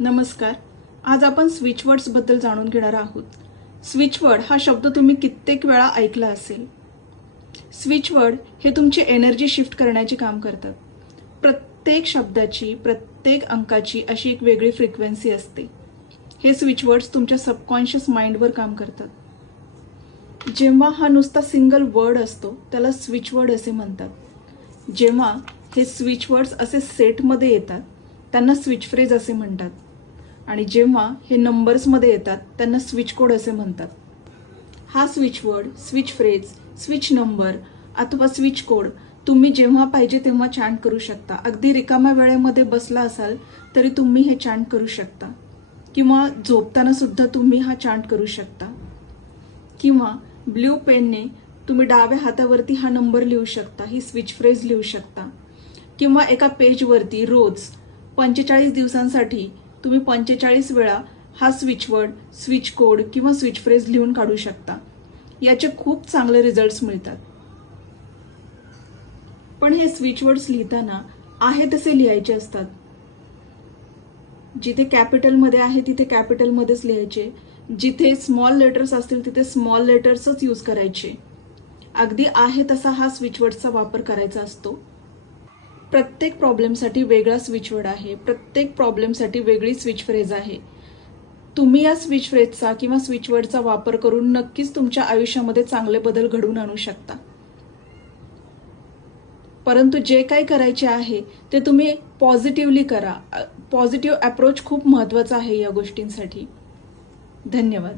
नमस्कार. आज आपण स्विचवर्ड्स बद्दल जाणून घेणार आहोत. स्विचवर्ड हा शब्द तुम्ही कित्येक वेळा ऐकला असेल. स्विचवर्ड हे तुमची एनर्जी शिफ्ट करण्याचे काम करतात. प्रत्येक शब्दाची, प्रत्येक अंकाची अशी एक वेगळी फ्रिक्वेन्सी असते. हे स्विचवर्ड्स तुमच्या सबकॉन्शियस माइंडवर काम करतात. जेव्हा हा नुसता सिंगल वर्ड असतो त्याला स्विचवर्ड असे म्हणतात. जेव्हा हे स्विचवर्ड्स असे सेटमध्ये येतात त्यांना स्विच फ्रेज असे म्हणतात. आणि जेव्हा हे नंबर्समध्ये येतात त्यांना स्विच कोड असे म्हणतात. हा switch word, switch phrase, switch number अथवा स्विच कोड तुम्ही जेव्हा पाहिजे तेव्हा चॅन्ट करू शकता. अगदी रिकाम्या वेळेमध्ये बसला असाल तरी तुम्ही हे चॅन्ट करू शकता, किंवा झोपताना सुद्धा तुम्ही हा चॅन्ट करू शकता, किंवा ब्ल्यू पेनने तुम्ही डाव्या हातावरती हा नंबर लिहू शकता, ही स्विच फ्रेज लिहू शकता, किंवा एका पेजवरती रोज 45 दिवसांसाठी तुम्ही 45 वेळा हा स्विचवर्ड, स्विच कोड किंवा स्विच फ्रेज लिहून काढू शकता. याचे खूप चांगले रिझल्ट्स मिळतात. पण हे स्विचवर्ड्स लिहिताना आहे तसे लिहायचे असतात. जिथे कॅपिटलमध्ये आहे तिथे कॅपिटलमध्येच लिहायचे, जिथे स्मॉल लेटर्स असतील तिथे स्मॉल लेटर्सच यूज करायचे. अगदी आहे तसा हा स्विचवर्डचा वापर करायचा असतो. प्रत्येक प्रॉब्लेमसाठी वेगळा स्विचवर्ड आहे, प्रत्येक प्रॉब्लेमसाठी वेगळी स्विच फ्रेज आहे. तुम्ही या स्विच फ्रेजचा किंवा स्विचवर्डचा वापर करून नक्कीच तुमच्या आयुष्यामध्ये चांगले बदल घडवून आणू शकता. परंतु जे काही करायचे आहे ते तुम्ही पॉझिटिव्हली करा. पॉझिटिव्ह अप्रोच खूप महत्त्वाचा आहे या गोष्टींसाठी. धन्यवाद.